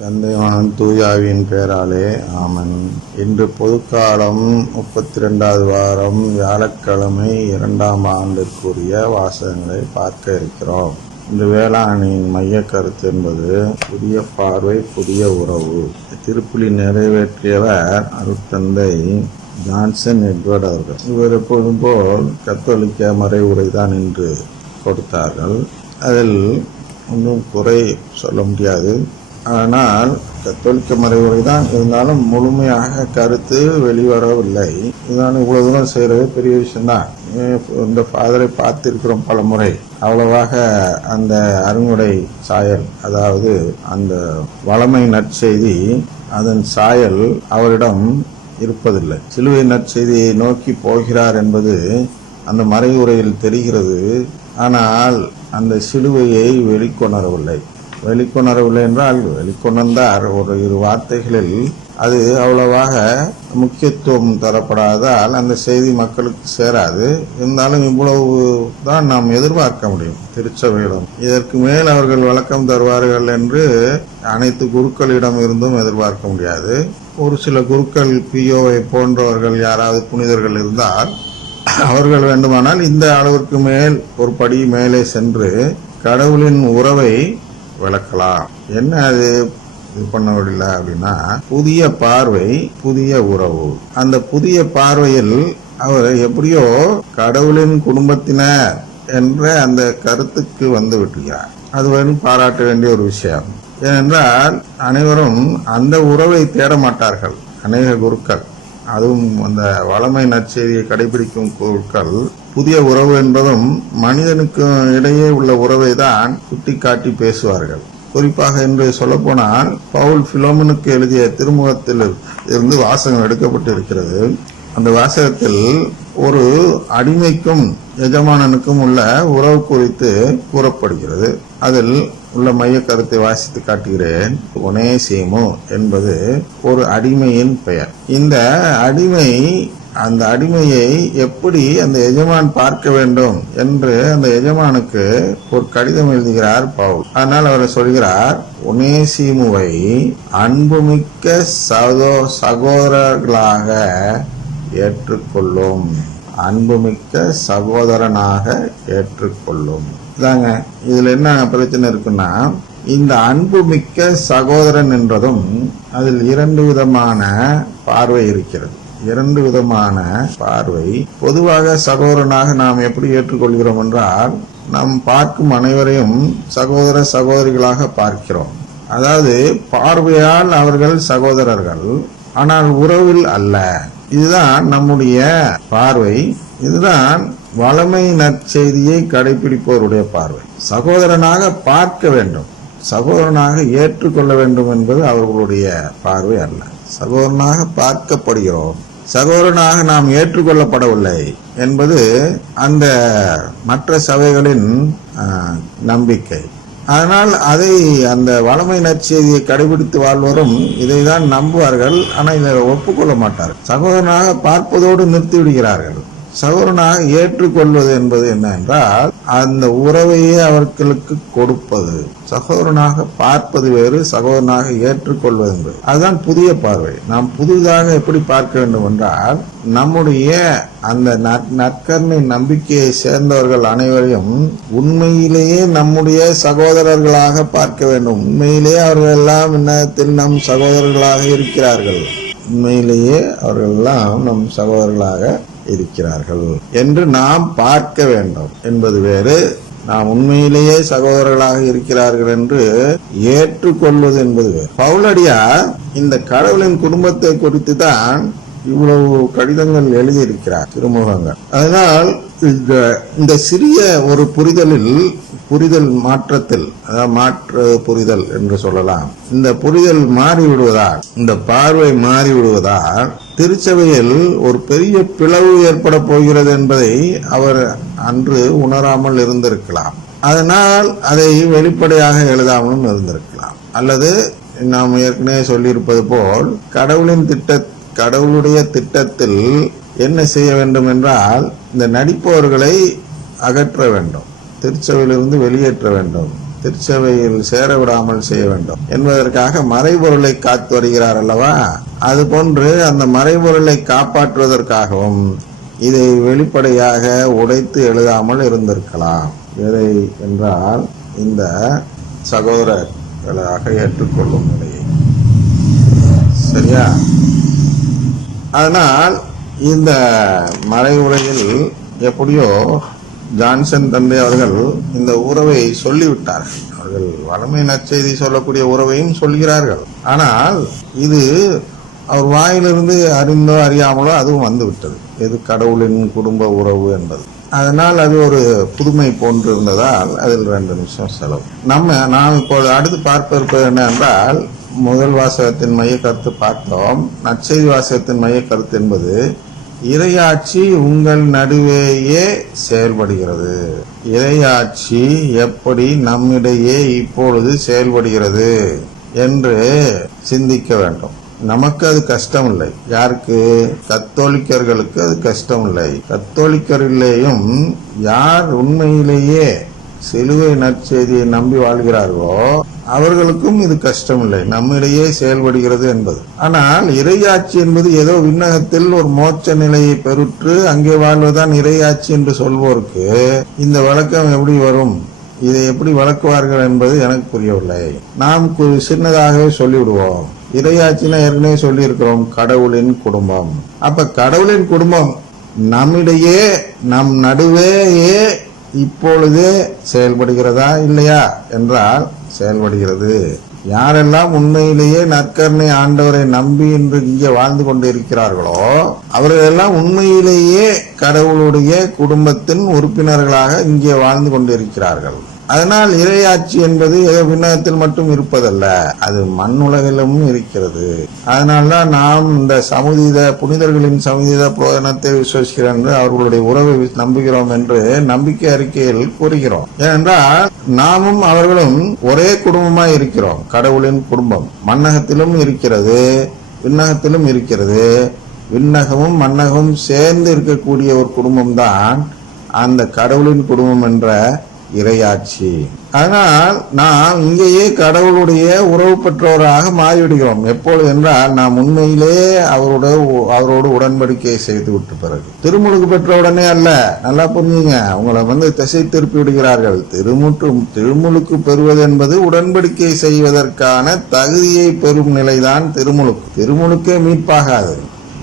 தந்தை மகன் தூயாவின் பெயராலே ஆமன். இன்று பொதுக்காலம் 32வது வாரம் வியாழக்கிழமை 2ஆம் ஆண்டுக்குரிய வாசகங்களை பார்க்க இருக்கிறோம். இந்த வேளாண்மையின் மைய கருத்து என்பது புதிய பார்வை புதிய உறவு. திருப்பலி நிறைவேற்றியவர் அருட்தந்தை ஜான்சன் எட்வர்ட் அவர்கள். இவர் எப்போதும் போல் கத்தோலிக்க மறை உரைதான் என்று கொடுத்தார்கள். அதில் ஒன்றும் குறை சொல்ல முடியாது. ஆனால் கத்தோலிக்க மறைவுரை தான் இருந்தாலும் முழுமையாக கருத்து வெளிவரவில்லை. இதனால் இவ்வளவு தூரம் செய்யறது பெரிய விஷயம்தான். இந்த ஃபாதரை பார்த்திருக்கிறோம் பல முறை. அவ்வளவாக அந்த அருங்குடை சாயல், அதாவது அந்த வளமை நற்செய்தி அதன் சாயல் அவரிடம் இருப்பதில்லை. சிலுவை நற்செய்தியை நோக்கி போகிறார் என்பது அந்த மறைவுரையில் தெரிகிறது. ஆனால் அந்த சிலுவையை வெளிக்கொணரவில்லை என்றால் வெளிக்கொணர்ந்தார் ஒரு இரு வார்த்தைகளில். அது அவ்வளவாக முக்கியத்துவம் தரப்படாதால் அந்த செய்தி மக்களுக்கு சேராது. இருந்தாலும் இவ்வளவு தான் நாம் எதிர்பார்க்க முடியும் திருச்சபையிடம். இதற்கு மேல் அவர்கள் விளக்கம் தருவார்கள் என்று அனைத்து குருக்களிடம் இருந்தும் எதிர்பார்க்க முடியாது. ஒரு சில குருக்கள் பியோவை போன்றவர்கள் யாராவது புனிதர்கள் இருந்தால் அவர்கள் வேண்டுமானால் இந்த அளவிற்கு மேல் ஒரு படி மேலே சென்று கடவுளின் உறவை விளக்கலாம். என்ன அது இது பண்ணவில்லை அப்படின்னா, புதிய பார்வை புதிய உறவு. அந்த புதிய பார்வையில் அவர் எப்படியோ கடவுளின் குடும்பத்தினர் என்ற அந்த கருத்துக்கு வந்து விட்டுகிறார். அது பாராட்ட வேண்டிய ஒரு விஷயம். ஏனென்றால் அனைவரும் அந்த உறவை தேட மாட்டார்கள். அநேக குருக்கள், அதுவும் அந்த வளமை நற்செய்தியை கடைபிடிக்கும் குருக்கள், புதிய உறவு என்பதும் மனிதனுக்கு இடையே உள்ள உறவை தான் சுட்டி காட்டி பேசுவார்கள். குறிப்பாக இன்று சொல்லப்போனால் பவுல் பிலோமனுக்கு எழுதிய திருமுகத்தில் இருந்து வாசகம் எடுக்கப்பட்டிருக்கிறது. அந்த வாசகத்தில் ஒரு அடிமைக்கும் எஜமானனுக்கும் உள்ள உறவு குறித்து கூறப்படுகிறது. அதில் உள்ள மைய கருத்தை வாசித்து காட்டுகிறேன். ஒனேசிமு என்பது ஒரு அடிமையின் பெயர். இந்த அடிமை அந்த அடிமையை எப்படி அந்த எஜமான் பார்க்க வேண்டும் என்று அந்த எஜமானுக்கு ஒரு கடிதம் எழுதுகிறார் பவுல். அதனால் அவர் சொல்கிறார், ஒனேசிமுவை அன்புமிக்க சகோதரர்களாக ஏற்றுக்கொள்ளும், அன்புமிக்க சகோதரனாக ஏற்றுக்கொள்ளும். இதாங்க இதுல என்ன பிரச்சனை இருக்குன்னா, இந்த அன்புமிக்க சகோதரன் என்றதும் அதில் இரண்டு விதமான பார்வை இருக்கிறது. இரண்டு விதமான பார்வை. பொதுவாக சகோதரனாக நாம் எப்படி ஏற்றுக்கொள்கிறோம் என்றால், நாம் பார்க்கும் அனைவரையும் சகோதர சகோதரிகளாக பார்க்கிறோம். அதாவது பார்வையால் அவர்கள் சகோதரர்கள், ஆனால் உறவில் அல்ல. இதுதான் நம்முடைய பார்வை. இதுதான் வளமை நற்செய்தியை கடைபிடிப்பவருடைய பார்வை. சகோதரனாக பார்க்க வேண்டும், சகோதரனாக ஏற்றுக்கொள்ள வேண்டும் என்பது அவர்களுடைய பார்வை அல்ல. சகோதரனாக பார்க்கப்படுகிறோம், சகோதரனாக நாம் ஏற்றுக்கொள்ளப்படவில்லை என்பது அந்த மற்ற சபைகளின் நம்பிக்கை. அதனால் அதை அந்த வளமை நற்செய்தியை கடைபிடித்து வாழ்வரும் இதை தான் நம்புவார்கள். ஆனால் இதை ஒப்புக்கொள்ள மாட்டார்கள். சகோதரனாக பார்ப்பதோடு நிறுத்தி விடுகிறார்கள். சகோதரனாக ஏற்றுக்கொள்வது என்பது என்ன என்றால், அந்த உறவையே அவர்களுக்கு கொடுப்பது. சகோதரனாக பார்ப்பது வேறு, சகோதரனாக ஏற்றுக்கொள்வது என்பது அதுதான் புதிய பார்வை. நாம் புதிதாக எப்படி பார்க்க வேண்டும் என்றால், நம்முடைய அந்த நற்கருணை நம்பிக்கையை சேர்ந்தவர்கள் அனைவரையும் உண்மையிலேயே நம்முடைய சகோதரர்களாக பார்க்க வேண்டும். உண்மையிலேயே அவர்கள் எல்லாம் இன்னத்தில் நம் சகோதரர்களாக இருக்கிறார்கள், உண்மையிலேயே அவர்கள் எல்லாம் நம் சகோதரர்களாக இருக்கிறார்கள் என்று நாம் பார்க்க வேண்டும் என்பது வேறு. நாம் உண்மையிலேயே சகோதரர்களாக இருக்கிறார்கள் என்று ஏற்றுக்கொள்வது என்பது வேறு. பவுலடியார் இந்த கடவுளின் குடும்பத்தை குறித்து தான் இவ்வளவு கடிதங்கள் எழுதியிருக்கிறார், திருமுகங்கள். அதனால் இந்த சிறிய ஒரு புரிதல் மாற்றத்தில், அதாவது மாற்று புரிதல் என்று சொல்லலாம், இந்த புரிதல் மாறிவிடுவதால், இந்த பார்வை மாறிவிடுவதால் திருச்சபையில் ஒரு பெரிய பிளவு ஏற்பட போகிறது என்பதை அவர் அன்று உணராமல் இருந்திருக்கலாம். அதனால் அதை வெளிப்படையாக எழுதாமலும் இருந்திருக்கலாம். அல்லது நாம் ஏற்கனவே சொல்லியிருப்பது போல் கடவுளுடைய திட்டத்தில் என்ன செய்ய வேண்டும் என்றால், இந்த நடிப்பவர்களை அகற்ற வேண்டும், திருச்சபையிலிருந்து வெளியேற்ற வேண்டும், திருச்சபையில் சேர விடாமல் செய்ய வேண்டும் என்பதற்காக மறைபொருளை காத்து வருகிறார் அல்லவா? அதுபோன்று அந்த மறைபொருளை காப்பாற்றுவதற்காகவும் இதை வெளிப்படையாக உடைத்து எழுதாமல் இருந்திருக்கலாம். எதை என்றால் இந்த சகோதரர்களாக ஏற்றுக்கொள்ளும் நிலையை. சரியா? அதனால் இந்த மறைவுரையில் எப்படியோ ஜான்சன் தந்தை அவர்கள் இந்த உறவை சொல்லிவிட்டார்கள். அவர்கள் வளமை நற்செய்தி சொல்லக்கூடிய உறவையும் சொல்கிறார்கள். ஆனால் இது அவர் வாயிலிருந்து அறிந்தோ அறியாமலோ அதுவும் வந்துவிட்டது. இது கடவுளின் குடும்ப உறவு என்பது. அதனால் அது ஒரு புதுமை போன்று இருந்ததால் அதில் 2 நிமிஷம் செலவு. நாம் இப்போது அடுத்து பார்ப்ப இருப்பது என்ன என்றால், முதல் வாசகத்தின் மைய கருத்து பார்த்தோம். நற்செய்தி வாசகத்தின் மைய கருத்து என்பது இறையாட்சி உங்கள் நடுவேயே செயல்படுகிறது. இறையாட்சி எப்படி நம்மிடையே இப்பொழுது செயல்படுகிறது என்று சிந்திக்க வேண்டும். நமக்கு அது கஷ்டம் இல்லை. யாருக்கு? கத்தோலிக்கர்களுக்கு அது கஷ்டம் இல்லை. கத்தோலிக்கரிலேயும் யார் உண்மையிலேயே சிலுவை நற்செய்தியை நம்பி வாழ்கிறார்களோ அவர்களுக்கும் இது கஷ்டம் இல்லை, நம்மிடையே செயல்படுகிறது என்பது. ஆனால் இறையாட்சி என்பது ஏதோ விண்ணகத்தில் ஒரு மோட்ச நிலையை பெருற்று அங்கே வாழ்வதுதான் இறையாட்சி என்று சொல்வோருக்கு இந்த வழக்கம் எப்படி வரும்? இதை எப்படி வளர்க்குவார்கள் என்பது எனக்கு புரியவில்லை. நாம் சின்னதாகவே சொல்லிவிடுவோம். இறையாட்சினா ஏற்கனவே சொல்லி இருக்கிறோம், கடவுளின் குடும்பம். அப்ப கடவுளின் குடும்பம் நம்மிடையே நம் நடுவேயே இப்பொழுதே செயல்படுகிறதா இல்லையா என்றால் செயல்படுகிறது. யாரெல்லாம் உண்மையிலேயே நற்கருணை ஆண்டவரை நம்பி இன்று இங்கே வாழ்ந்து கொண்டிருக்கிறார்களோ அவர்களெல்லாம் உண்மையிலேயே கடவுளுடைய குடும்பத்தின் உறுப்பினர்களாக இங்கே வாழ்ந்து கொண்டிருக்கிறார்கள். அதனால் இறையாட்சி என்பது ஏதோ விண்ணகத்தில் மட்டும் இருப்பதல்ல, அது மண் உலகிலும் இருக்கிறது. அதனால்தான் நாம் இந்த புனிதர்களின் சமூக புரோதனத்தை விசுவசிக்கிறோம் என்று, அவர்களுடைய உறவை நம்புகிறோம் என்று நம்பிக்கை அறிக்கையில் கூறுகிறோம். ஏனென்றால் நாமும் அவர்களும் ஒரே குடும்பமாய் இருக்கிறோம். கடவுளின் குடும்பம் மண்ணகத்திலும் இருக்கிறது, விண்ணகத்திலும் இருக்கிறது. விண்ணகமும் மண்ணகமும் சேர்ந்து இருக்கக்கூடிய ஒரு குடும்பம் தான் அந்த கடவுளின் குடும்பம் என்ற இறையாட்சி. ஆனால் நாம் இங்கேயே கடவுளுடைய உறவு பெற்றோராக மாறிவிடுகிறோம். எப்பொழுது என்றால் நாம் உண்மையிலே அவரோடு உடன்படிக்கையை செய்து விட்ட பிறகு. திருமுழுக்கு பெற்ற உடனே அல்ல, நல்லா புரிஞ்சுங்க. உங்களை திசை திருப்பி விடுகிறார்கள். திருமுழுக்கு பெறுவது என்பது உடன்படிக்கை செய்வதற்கான தகுதியை பெறும் நிலைதான் திருமுழுக்கு. திருமுழுக்கே மீட்பாகாது.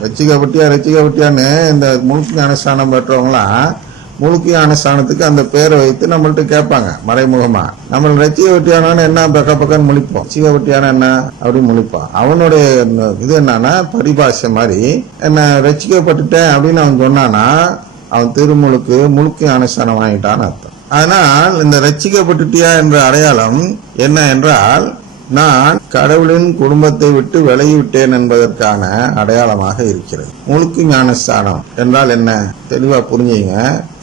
ரட்சிக்கப்பட்டியான்னு இந்த முழுக்கு ஞானஸ்தானம் பெற்றவங்களாம் முழுக்கு ஞானஸ்தானத்துக்கு அந்த பேரை வைத்து நம்மள்ட்ட கேட்பாங்க மறைமுகமா. நம்ம ரட்சிக்கப்பட்டியானு என்ன பக்கன்னு முழிப்போம். ரட்சிக்கப்பட்டியான என்ன அப்படி முழிப்போம். அவனுடைய இது என்னன்னா பரிபாஷை மாதிரி, என்ன ரட்சிக்கப்பட்டுட்டேன் அப்படின்னு அவன் சொன்னானா அவன் முழுக்கு ஞானஸ்தானம் வாங்கிட்டான்னு அர்த்தம். அதனால் இந்த ரட்சிக்கப்பட்டுட்டியா என்ற அடையாளம் என்ன என்றால், நான் கடவுளின் குடும்பத்தை விட்டு விலகிவிட்டேன் என்பதற்கான அடையாளமாக இருக்கிறது. முழுக்கு ஞானஸ்தானம் என்றால் என்ன தெளிவா புரிஞ்சுங்க.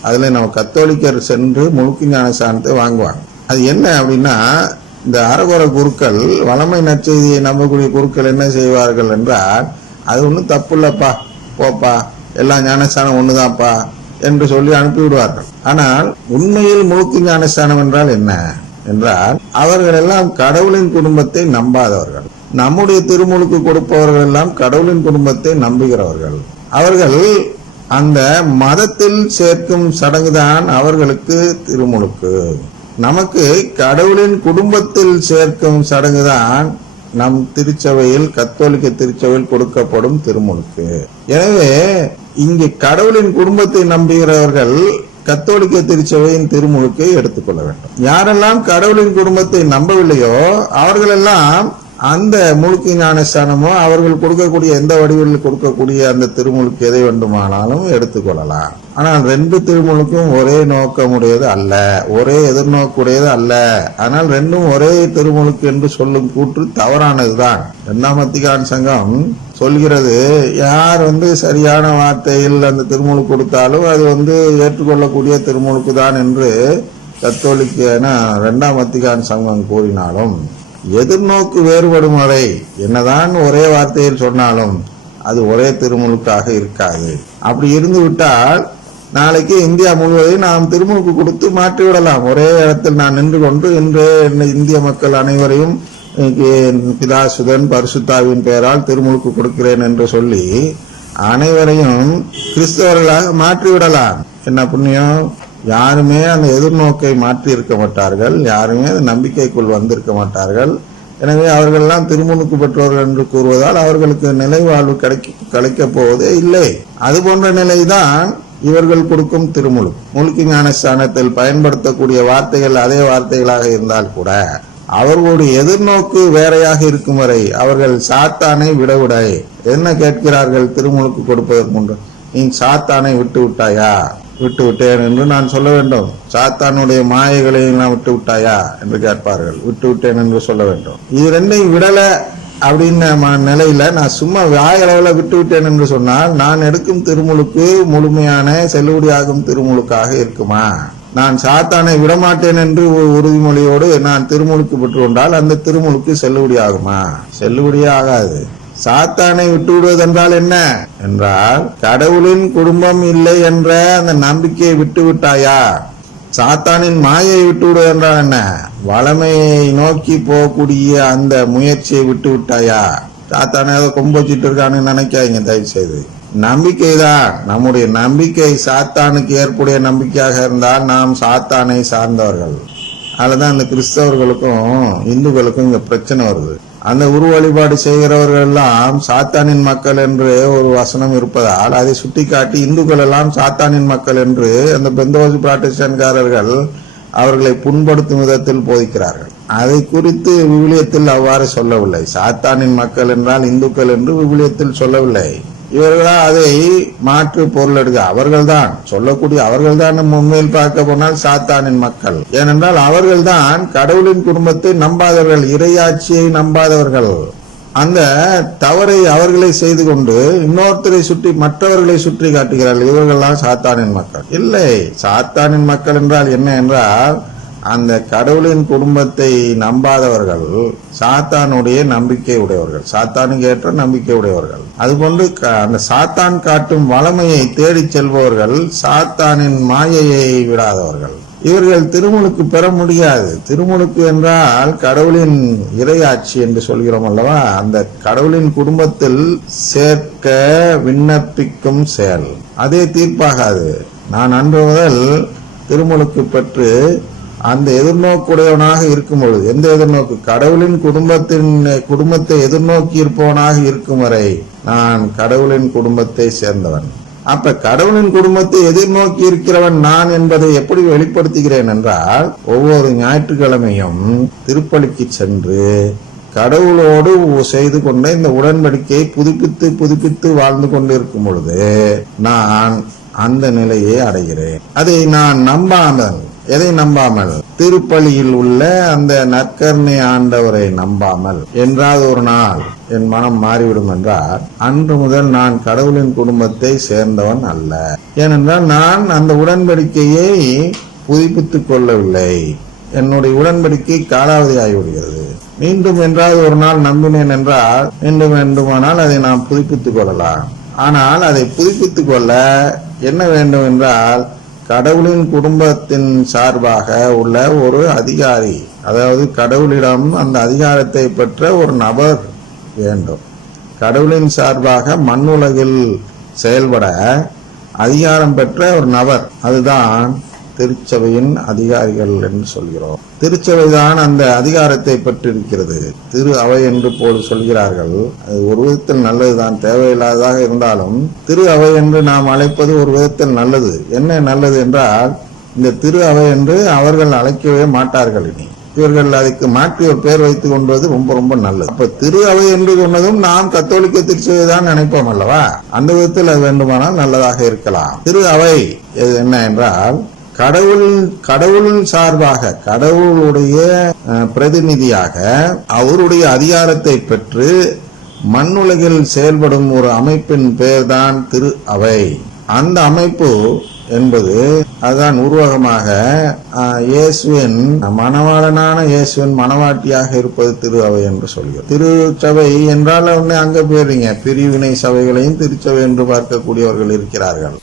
அதுல நம்ம கத்தோலிக்கர் சென்று முழுக்கு ஞானஸ்தானத்தை வாங்குவாங்க. அது என்ன அப்படின்னா, இந்த அரகுர குருக்கள், வளமை நற்செய்தியை நம்பக்கூடிய குருக்கள் என்ன செய்வார்கள் என்றால், அது ஒன்றும் தப்பு இல்லப்பா, போப்பா, எல்லா ஞானஸ்தானம் ஒண்ணுதான்ப்பா என்று சொல்லி அனுப்பிவிடுவார்கள். ஆனால் உண்மையில் முழுக்கு ஞானஸ்தானம் என்றால் என்ன என்றால், அவர்கள் எல்லாம் கடவுளின் குடும்பத்தை நம்பாதவர்கள். நம்முடைய திருமுழுக்கு கொடுப்பவர்கள் எல்லாம் கடவுளின் குடும்பத்தை நம்புகிறவர்கள். அவர்கள் அந்த மதத்தில் சேர்க்கும் சடங்குதான் அவர்களுக்கு திருமுழுக்கு. நமக்கு கடவுளின் குடும்பத்தில் சேர்க்கும் சடங்குதான் நம் திருச்சபையில், கத்தோலிக்க திருச்சபையில் கொடுக்கப்படும் திருமுழுக்கு. எனவே இங்கே கடவுளின் குடும்பத்தை நம்புகிறவர்கள் கத்தோலிக்க திருச்சபையின் திருமுழுக்கை எடுத்துக்கொள்ள வேண்டும். யாரெல்லாம் கடவுளின் குடும்பத்தை நம்பவில்லையோ அவர்களெல்லாம் அந்த முழுக்கு ஞானஸ்தானமோ அவர்கள் கொடுக்கக்கூடிய எந்த வடிவில் கொடுக்கக்கூடிய அந்த திருமுழுக்கு எதை வேண்டுமானாலும் எடுத்துக்கொள்ளலாம். ஆனால் 2 திருமுழுக்கும் ஒரே நோக்கமுடையது அல்ல, ஒரே எதிர்நோக்குடையது அல்ல. ஆனால் 2ம் ஒரே திருமுழுக்கு என்று சொல்லும் கூற்று தவறானதுதான். 2ஆம் வத்திக்கான் சங்கம் சொல்கிறது, யார் சரியான வார்த்தையில் அந்த திருமுழுக்கு கொடுத்தாலும் அது ஏற்றுக்கொள்ளக்கூடிய திருமுழுக்கு தான் என்று கத்தோலிக்க 2ஆம் வத்திக்கான் சங்கம் கூறினாலும், எதிர்நோக்கு வேறுபடும் வரை என்னதான் ஒரே வார்த்தையில் சொன்னாலும் அது ஒரே திருமுழுக்காக இருக்காது. அப்படி இருந்து விட்டால் நாளைக்கு இந்தியா முழுவதையும் நாம் திருமுழுக்கு கொடுத்து மாற்றி விடலாம். ஒரே இடத்தில் நான் நின்று கொண்டு இன்று இந்திய மக்கள் அனைவரையும் பிதா சுதன் பரிசுத்தாவின் பெயரால் திருமுழுக்கு கொடுக்கிறேன் என்று சொல்லி அனைவரையும் கிறிஸ்தவர்களாக மாற்றிவிடலாம். என்ன புண்ணியம்? யாருமே அந்த எதிர்நோக்கை மாற்றி இருக்க மாட்டார்கள், யாருமே அந்த நம்பிக்கைக்குள் வந்திருக்க மாட்டார்கள். எனவே அவர்களெல்லாம் திருமுழுக்கு பெற்றவர்கள் என்று கூறுவதால் அவர்களுக்கு நிலைவாழ்வு கிடைக்கப் போவதே இல்லை. அது போன்ற நிலைதான் இவர்கள் கொடுக்கும் திருமுழுக்கு. முழுக்கு ஞானஸ்தானத்தில் பயன்படுத்தக்கூடிய வார்த்தைகள் அதே வார்த்தைகளாக இருந்தால் கூட அவர்களுடைய எதிர்நோக்கு வேறையாக இருக்கும் வரை அவர்கள் சாத்தானை விடவிடை. என்ன கேட்கிறார்கள் திருமுழுக்கு கொடுப்பதற்கு முன்பு? நீ சாத்தானை விட்டு விட்டாயா? விட்டு விட்டேன் என்று நான் சொல்ல வேண்டும். சாத்தானுடைய மாயைகளை நான் விட்டு விட்டாயா என்று கேட்பார்கள். விட்டு விட்டேன் என்று சொல்ல வேண்டும். இது ரெண்டையும் விடல அப்படின்ன நிலையில நான் சும்மா வாயளவுல விட்டு விட்டேன் என்று சொன்னால் நான் எடுக்கும் திருமுழுக்கு முழுமையான செல்லுபடியாகும் திருமுழுக்காக இருக்குமா? நான் சாத்தானை விடமாட்டேன் என்று உறுதிமொழியோடு நான் திருமுழுக்கு பெற்று கொண்டால் அந்த திருமுழுக்கு செல்லுபடி ஆகுமா? செல்லுபடியே ஆகாது. சாத்தானை விட்டு விடுவதென்றால் என்ன என்றால், கடவுளின் குடும்பம் இல்லை என்ற அந்த நம்பிக்கையை விட்டு விட்டாயா? சாத்தானின் மாயை விட்டு விடுவது என்றால் என்ன? வளமையை நோக்கி போகக்கூடிய அந்த முயற்சியை விட்டு விட்டாயா? சாத்தானை ஏதோ கொம்பு வச்சுட்டு இருக்கான்னு நினைக்காதீங்க தயவு செய்து. நம்பிக்கை தான். நம்முடைய நம்பிக்கை சாத்தானுக்கு ஏற்புடைய நம்பிக்கையாக இருந்தால் நாம் சாத்தானை சார்ந்தவர்கள். அதுதான் இந்த கிறிஸ்தவர்களுக்கும் இந்துக்களுக்கும் இங்க பிரச்சனை வருது. அந்த உரு வழிபாடு செய்கிறவர்கள் எல்லாம் சாத்தானின் மக்கள் என்று ஒரு வசனம் இருப்பதால் அதை சுட்டிக்காட்டி இந்துக்கள் எல்லாம் சாத்தானின் மக்கள் என்று அந்த பெந்தோஸ்து புராட்டஸ்டன்ட்காரர்கள் அவர்களை புண்படுத்தும் விதத்தில் போதிக்கிறார்கள். அதை குறித்து விவிலியத்தில் அவ்வாறு சொல்லவில்லை. சாத்தானின் மக்கள் என்றால் இந்துக்கள் என்று விவிலியத்தில் சொல்லவில்லை. இவர்களா அதை மாற்று பொருள் எடுக்க அவர்கள்தான் சொல்லக்கூடிய அவர்கள்தான் உண்மையில் பார்க்க போனால் சாத்தானின் மக்கள். ஏனென்றால் அவர்கள்தான் கடவுளின் குடும்பத்தை நம்பாதவர்கள், இறையாட்சியை நம்பாதவர்கள். அந்த தவறை அவர்களை செய்து கொண்டு இன்னொருத்தரை சுற்றி மற்றவர்களை சுற்றி காட்டுகிறார்கள். இவர்கள்லாம் சாத்தானின் மக்கள் இல்லை. சாத்தானின் மக்கள் என்றால் என்ன என்றால், அந்த கடவுளின் குடும்பத்தை நம்பாதவர்கள், சாத்தானுடைய நம்பிக்கை உடையவர்கள், சாத்தானுக்கு ஏற்ற நம்பிக்கை உடையவர்கள். அதுபோன்று அந்த சாத்தான் காட்டும் வளமையை தேடி செல்பவர்கள், சாத்தானின் மாயையை விடாதவர்கள். இவர்கள் திருமுழுக்கு பெற முடியாது. திருமுழுக்கு என்றால் கடவுளின் இறையாட்சி என்று சொல்கிறோம் அல்லவா, அந்த கடவுளின் குடும்பத்தில் சேர்க்க விண்ணப்பிக்கும் செயல். அதே தீர்ப்பாகாது. நான் அன்று முதல் திருமுழுக்கு பெற்று அந்த எதிர்நோக்குடையவனாக இருக்கும் பொழுது, எந்த எதிர்நோக்கு? கடவுளின் குடும்பத்தை எதிர்நோக்கி இருப்பவனாக இருக்கும் வரை நான் கடவுளின் குடும்பத்தை சேர்ந்தவன். அப்ப கடவுளின் குடும்பத்தை எதிர்நோக்கி இருக்கிறவன் நான் என்பதை எப்படி வெளிப்படுத்துகிறேன் என்றால், ஒவ்வொரு ஞாயிற்றுக்கிழமையும் திருப்பலிக்கு சென்று கடவுளோடு செய்து கொண்ட இந்த உடன்படிக்கையை புதுப்பித்து வாழ்ந்து கொண்டிருக்கும் பொழுது நான் அந்த நிலையை அடைகிறேன். அதை நான் நம்பாமல், எதை நம்பாமல்? திருப்பலியில் உள்ள அந்த நற்கருணை ஆண்டவரை நம்பாமல். என்றாவது ஒரு நாள் என் மனம் மாறிவிடும் என்றால் அன்று முதல் நான் கடவுளின் குடும்பத்தை சேர்ந்தவன் அல்ல. ஏனென்றால் நான் அந்த உடன்படிக்கையை புதுப்பித்துக் கொள்ளவில்லை. என்னுடைய உடன்படிக்கை காலாவதி ஆகிவிடுகிறது. மீண்டும் என்றாவது ஒரு நாள் நம்பினேன் என்றால் மீண்டும் வேண்டுமானால் அதை நாம் புதுப்பித்துக் கொள்ளலாம். ஆனால் அதை புதுப்பித்துக் கொள்ள என்ன வேண்டும் என்றால், கடவுளின் குடும்பத்தின் சார்பாக உள்ள ஒரு அதிகாரி, அதாவது கடவுளிடம் அந்த அதிகாரத்தை பெற்ற ஒரு நபர் வேண்டும். கடவுளின் சார்பாக மண்ணுலகில் செயல்பட அதிகாரம் பெற்ற ஒரு நபர், அதுதான் திருச்சபையின் அதிகாரிகள் என்று சொல்கிறோம். திருச்சபைதான் அந்த அதிகாரத்தை பெற்றிருக்கிறது. திரு அவை என்று போல் சொல்கிறார்கள். அது ஒரு விதத்தில் நல்லதுதான், தேவையில்லாததாக இருந்தாலும் திரு அவை என்று நாம் அழைப்பது ஒரு விதத்தில் நல்லது. என்ன நல்லது என்றால், இந்த திரு அவை என்று அவர்கள் அழைக்கவே மாட்டார்கள். இனி இவர்கள் அதுக்கு மாற்றி ஒரு பெயர் வைத்துக் கொண்டது ரொம்ப ரொம்ப நல்லது. அப்ப திரு அவை என்று சொன்னதும் நாம் கத்தோலிக்க திருச்சபை தான் நினைப்போம் அல்லவா? அந்த விதத்தில் அது வேண்டுமானால் நல்லதாக இருக்கலாம். திரு அவை என்ன என்றால், கடவுள் சார்பாக, கடவுளுடைய பிரதிநிதியாக அவருடைய அதிகாரத்தை பெற்று மண்ணுலகில் செயல்படும் ஒரு அமைப்பின் பெயர்தான் திரு அவை. அந்த அமைப்பு என்பது அதுதான் உருவகமாக இயேசுவின் மணவாளனான இயேசுவின் மணவாட்டியாக இருப்பது திரு அவை என்று சொல்கிறோம். திருச்சபை என்றால் அங்க போயிருங்க, பிரிவினை சபைகளையும் திருச்சபை என்று பார்க்கக்கூடியவர்கள் இருக்கிறார்கள்.